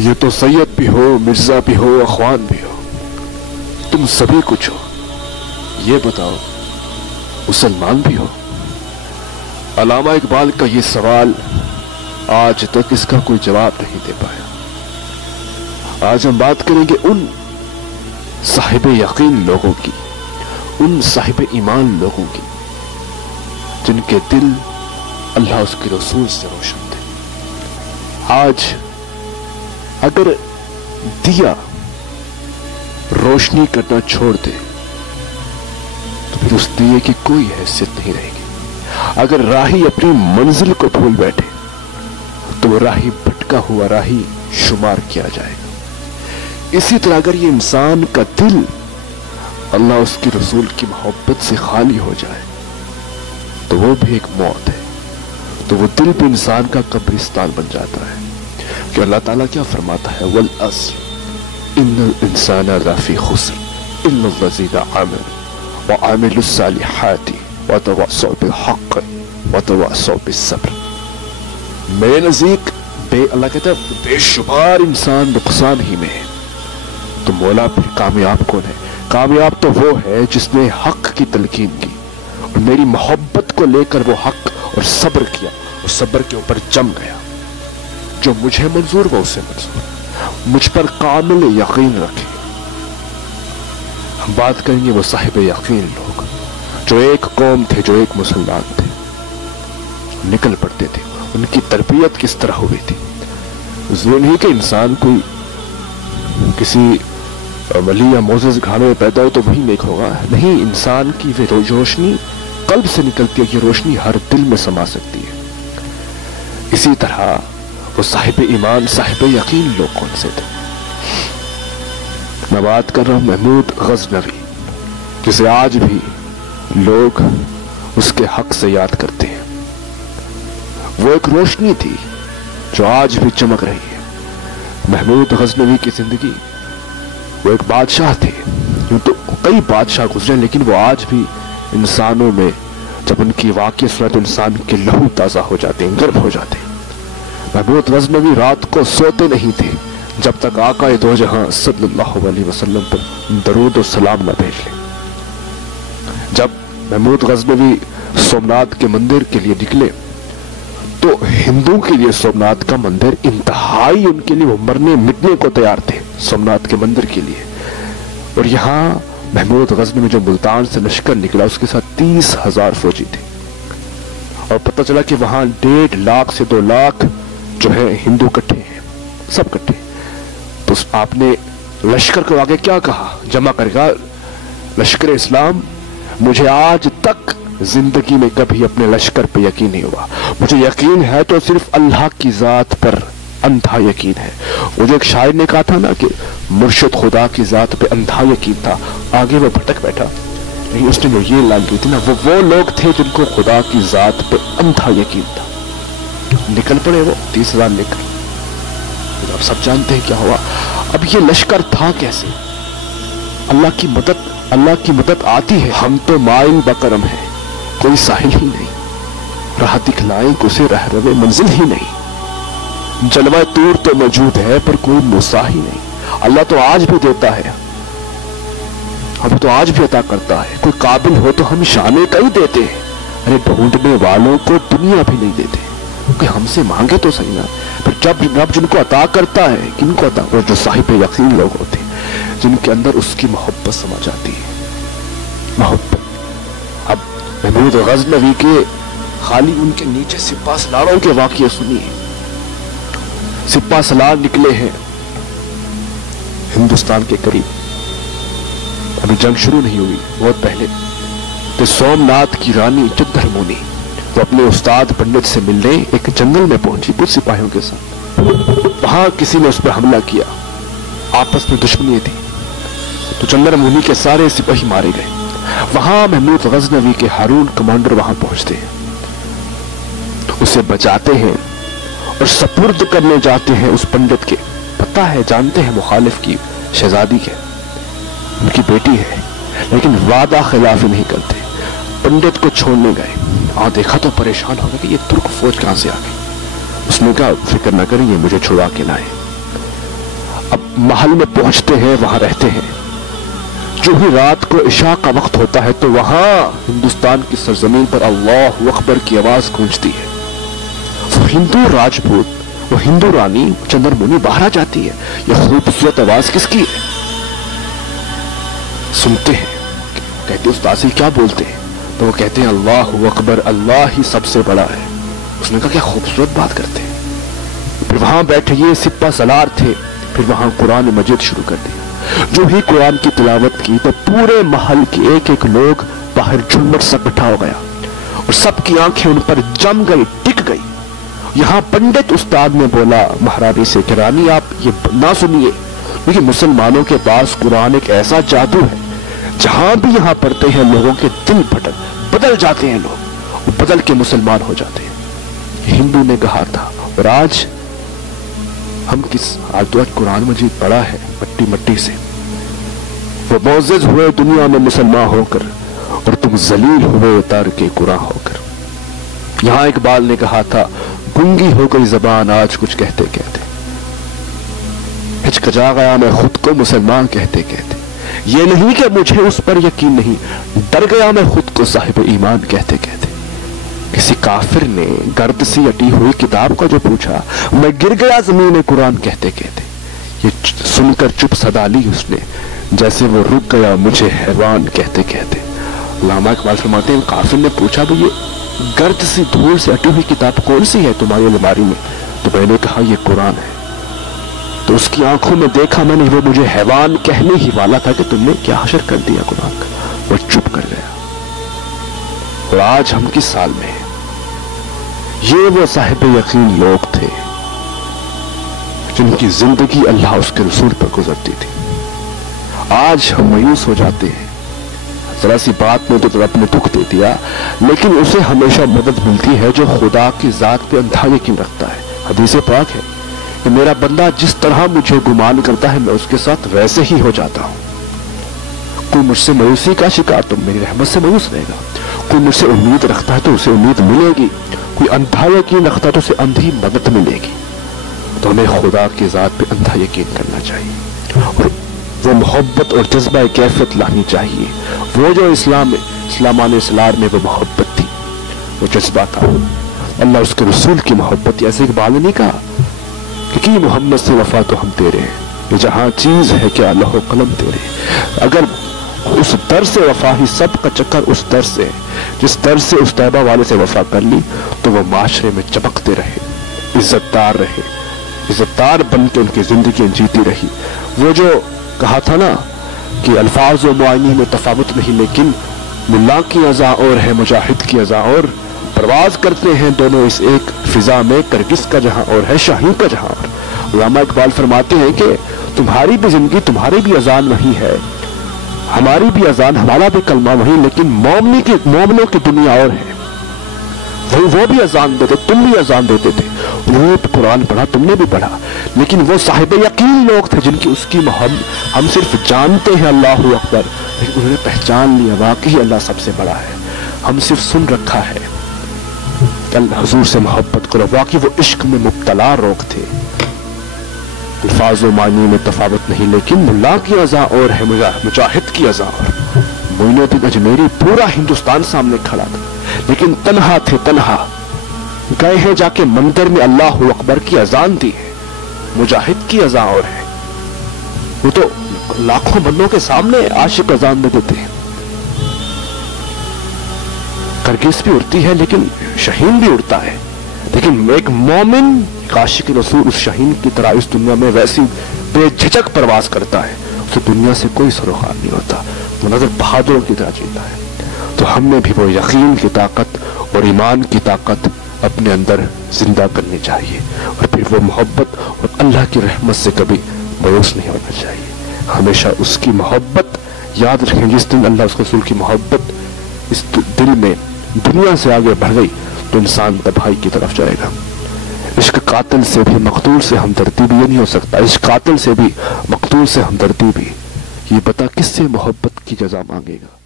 ये तो सैयद भी हो, मिर्जा भी हो, अखवान भी हो, तुम सभी कुछ हो। ये बताओ मुसलमान भी हो? अल्लामा इकबाल का ये सवाल आज तक इसका कोई जवाब नहीं दे पाया। आज हम बात करेंगे उन साहिब यकीन लोगों की, उन साहिब ईमान लोगों की जिनके दिल अल्लाह उसके रसूल से रोशन थे। आज अगर दिया रोशनी करना छोड़ दे तो फिर उस दिए की कोई हैसियत नहीं रहेगी। अगर राही अपनी मंजिल को भूल बैठे तो वो राही भटका हुआ राही शुमार किया जाएगा। इसी तरह अगर ये इंसान का दिल अल्लाह उसके रसूल की मोहब्बत से खाली हो जाए तो वो भी एक मौत है, तो वो दिल भी इंसान का कब्रिस्तान बन जाता है। कि अल्लाह ताला क्या फरमाता है, वल अस्र इन्नल इंसाना लफी खुस्र इल्लल्लज़ीना आमनू व आमिलुस्सालिहाति व तवासौ बिल हक़ व तवासौ बिस सब्र। मेरे नजदीक अल्लाह कहता है बेशुमार इंसान नुकसान ही में है। तो मौला फिर कामयाब कौन है? कामयाब तो वो है जिसने हक की तलकीन की और मेरी मोहब्बत को लेकर वो हक और सब्र किया और सब्र के ऊपर जम गया। जो मुझे मंजूर वो उसे मंजूर, मुझ पर कामिल यकीन रखे। हम बात करेंगे वो साहिब यकीन लोग जो एक कौम थे, जो एक मुसलमान थे, निकल पड़ते थे। उनकी तरबियत किस तरह हुई थी? जरूरी नहीं कि इंसान कोई किसी वली या मोज़ेज़ घराने में पैदा हो तो वही नेक होगा। नहीं, इंसान की वे रोशनी कल्ब से निकलती है, ये रोशनी हर दिल में समा सकती है। इसी तरह वो साहिब ईमान साहिब यकीन लोग कौन से थे? मैं बात कर रहा हूं महमूद गज़नवी, जिसे आज भी लोग उसके हक से याद करते हैं। वो एक रोशनी थी जो आज भी चमक रही है। महमूद गज़नवी की जिंदगी, वो एक बादशाह थे। यूं तो कई बादशाह गुजरे, लेकिन वो आज भी इंसानों में जब उनकी वाक़ई सुने तो इंसान के लहू ताज़ा हो जाते हैं, गर्व हो जाते हैं। महमूद गज़नवी रात को सोते नहीं थे जब तक आका दो जहां सल्लल्लाहु अलैहि वसल्लम पर दरूद और सलाम न भेज लें। जब महमूद गज़नवी सोमनाथ के मंदिर के लिए निकले तो हिंदू के लिए सोमनाथ का मंदिर इंतहाई, उनके लिए वो मरने मिटने को तैयार थे सोमनाथ के मंदिर के लिए। और यहाँ महमूद गज़नवी जो मुल्तान से लश्कर निकला उसके साथ 30,000 फौजी थे और पता चला कि वहां 1.5 लाख से 2 लाख जो है हिंदू इकट्ठे हैं, सब इकट्ठे। तो आपने लश्कर को आगे क्या कहा, जमा करेगा, लश्कर इस्लाम, मुझे आज तक जिंदगी में कभी अपने लश्कर पे यकीन नहीं हुआ। मुझे यकीन है तो सिर्फ अल्लाह की जात पर अंधा यकीन है। वो जो एक शायर ने कहा था ना कि मुर्शिद खुदा की जात पे अंधा यकीन था, आगे वो भटक बैठा। लेकिन उसने जो ये लाइन की थी ना, वो लोग थे जिनको खुदा की जात पे अंधा यकीन था। निकल पड़े वो 30,000 लेकर। अब सब जानते हैं क्या हुआ। अब ये लश्कर था कैसे? अल्लाह की मदद आती है। हम तो माइल बकरम है, कोई साहिल ही नहीं, राह दिखलाएं उसे रह रवे मंजिल ही नहीं। जलवा तूर तो मौजूद है पर कोई मूसा ही नहीं। अल्लाह तो आज भी देता है, हम तो आज भी अता करता है। कोई काबिल हो तो हम शाने का ही देते हैं। अरे ढूंढने वालों को दुनिया भी नहीं देते, क्योंकि हमसे मांगे तो सही ना। फिर जब रब जिनको अता करता है, किनको अता? वो जो साहिब यकीन लोग होते हैं जिनके अंदर उसकी मोहब्बत समा जाती है, मोहब्बत। अब महमूद गज़नवी के खाली उनके नीचे सिपा सलारों के वाक़ये सुनिए। सिपा सलार निकले हैं हिंदुस्तान के करीब, अभी जंग शुरू नहीं हुई, बहुत पहले। तो सोमनाथ की रानी चिद्दरमुनि वो अपने उस्ताद पंडित से मिलने एक जंगल में पहुंची कुछ सिपाहियों के साथ। वहां किसी ने उस पर हमला किया, आपस में दुश्मनी थी, तो चंद्रमुनि के सारे सिपाही मारे गए। वहां महमूद गज़नवी के हारून कमांडर वहां पहुंचते हैं, उसे बचाते हैं और सपुर्द करने जाते हैं उस पंडित के। पता है, जानते हैं मुखालिफ की शहजादी है, उनकी बेटी है, लेकिन वादा खिलाफी नहीं करते। पंडित को छोड़ने गए, देखा तो परेशान हो गए कि ये तुर्क फौज कहां से आ गई। उसने कहा फिक्र न करिए, मुझे छुड़ा के लाए। महल में पहुंचते हैं, वहां रहते हैं। जो ही रात को इशा का वक्त होता है तो वहां हिंदुस्तान की सरजमीन पर अल्लाह अकबर की आवाज गूंजती है। वो हिंदू राजपूत, वो हिंदू रानी चंद्रमुनि बाहर आ जाती है। यह खूबसूरत आवाज किसकी है? सुनते हैं, कहते उस्ताद से क्या बोलते हैं? तो वो कहते हैं अल्लाह अकबर, अल्लाह ही सबसे बड़ा है। उसने कहा क्या खूबसूरत बात करते हैं। फिर वहां बैठे ये सिपा सलार थे, फिर वहां कुरान मजीद शुरू कर दिया। जो ही कुरान की तिलावत की तो पूरे महल के एक एक लोग बाहर झुंड सा बिठा हो गया और सबकी आंखें उन पर जम गई, टिक गई। यहां पंडित उस्ताद ने बोला महारानी से कि रानी आप ये ना सुनिए, क्योंकि मुसलमानों के पास कुरान एक ऐसा जादू है, जहां भी यहां पढ़ते हैं लोगों के दिल बदल जाते हैं, लोग बदल के मुसलमान हो जाते हैं। हिंदू ने कहा था और आज हम आज तो कुरान मजीद पढ़ा है मट्टी से। वो मोअज़्ज़ज़ हुए दुनिया में मुसलमान होकर और तुम जलील हुए तारिके कुरान होकर। यहां इकबाल ने कहा था गूंगी हो गई ज़बान आज कुछ कहते कहते, हिचकिचा गया मैं खुद को मुसलमान कहते कहते। ये नहीं कि मुझे उस पर यकीन नहीं, डर गया मैं खुद को साहिब ईमान कहते कहते। किसी काफिर ने गर्द सी अटी हुई किताब का जो पूछा, मैं गिर गया जमीन कुरान कहते कहते। ये सुनकर चुप सदा ली उसने, जैसे वो रुक गया मुझे हैवान कहते कहते। अल्लामा इकबाल फरमाते हैं काफिर ने पूछा भी ये गर्द सी धूल से अटी हुई किताब कौन सी है तुम्हारी अलमारी में? तो मैंने कहा ये कुरान है। तो उसकी आंखों में देखा मैंने, वो मुझे हैवान कहने ही वाला था कि तुमने क्या हशर कर दिया कुरान का। वो चुप कर गया। और आज हम किस साल में? ये वो साहिब यकीन लोग थे जिनकी जिंदगी अल्लाह उसके रसूल पर गुजरती थी। आज हम मायूस हो जाते हैं, जरा सी बात में तो रब ने दुख दे दिया, लेकिन उसे हमेशा मदद मिलती है जो खुदा की जात पे अंधा यकीन रखता है। हदीस पाक है कि मेरा बंदा जिस तरह मुझे गुमान करता है मैं उसके साथ वैसे ही हो जाता हूं। कोई मुझसे मायूसी का शिकार तो मेरी रहमत से मायूस रहेगा, कोई मुझसे उम्मीद रखता है तो उसे उम्मीद मिलेगी, कोई अंधा यकीन रखता है तो उसे अंधी मदद मिलेगी। तो हमें खुदा की जात पे अंधा यकीन करना चाहिए और वो मोहब्बत और जज्बा कैफियत लानी चाहिए। वो जो इस्लामान इस्लार में वो मोहब्बत थी, वो जज्बा था, अल्लाह उसके रसूल की मोहब्बत। ऐसे इकबाल ने नहीं कहा कि मोहम्मद से वफा तो हम तेरे हैं, ये जहां चीज है क्या लौह कलम तेरे। अगर उस दर से वफा ही सब का चक्कर उस दर से है, जिस दर से उस तैबा वाले से वफा कर ली तो वो माशरे में चमकते रहे, इज्जतदार रहे, इज्जतदार बन के उनकी जिंदगी जीती रही। वो जो कहा था ना कि अल्फाज और मुआयनी में तफावत नहीं, लेकिन मुल्ला की अज़ा और है मुजाहिद की अज़ा और, परवाज करते हैं दोनों इस एक फिजा में, करगिस का जहां और है शाही का जहां और। अल्लामा इकबाल फरमाते हैं कि तुम्हारी भी जिंदगी, तुम्हारी भी अजान वही है, हमारी भी अजान, हमारा भी कलमा वही, लेकिन मोमिनों की दुनिया और है। वो भी अजान देते, तुम भी अजान देते थे, उन्होंने कुरान पढ़ा, तुमने भी पढ़ा, लेकिन वो साहिब यकीन लोग थे जिनकी उसकी हम सिर्फ जानते हैं अल्लाह अकबर, लेकिन उन्होंने पहचान लिया वाकई अल्लाह सबसे बड़ा है। हम सिर्फ सुन रखा है अल्लाह हुजूर से मोहब्बत करो, वाकई वो इश्क में मुब्तला लोग थे। अल्फाज व मानी में तफावत नहीं, लेकिन मुल्ला की अज़ा और है मुजाहिद की अज़ा और। मोइनुद्दीन अजमेरी पूरा हिंदुस्तान सामने खड़ा था, लेकिन तन्हा थे, तन्हा गए हैं जाके मंदिर में अल्लाह अकबर की अजान दी है, मुजाहिद की अज़ा और है। वो तो लाखों बंदों के सामने आशिक अजान दे देते हैं। करगिस भी उड़ती है लेकिन शहीन भी उड़ता है, लेकिन एक मोमिन आशिक रसूल उस शहीन की तरह इस दुनिया में वैसी बेझिझक परवाज करता है, उसे दुनिया से कोई सरोकार नहीं होता, वो नजर बहादुरों की तरह जीता है। तो हमने भी वो यकीन की ताकत और ईमान की ताकत अपने अंदर जिंदा करनी चाहिए, और फिर वो मोहब्बत और अल्लाह की रहमत से कभी मायूस नहीं होना चाहिए। हमेशा उसकी मोहब्बत याद रखें। जिस दिन अल्लाह उसके रसूल की मोहब्बत इस दिल में दुनिया से आगे बढ़ गई तो इंसान तबाही की तरफ जाएगा। इश्क कातिल से भी मकतूल से हमदर्दी भी ये नहीं हो सकता, इश्क कातिल से भी मकतूल से हमदर्दी भी। ये बता किससे मोहब्बत की जजा मांगेगा।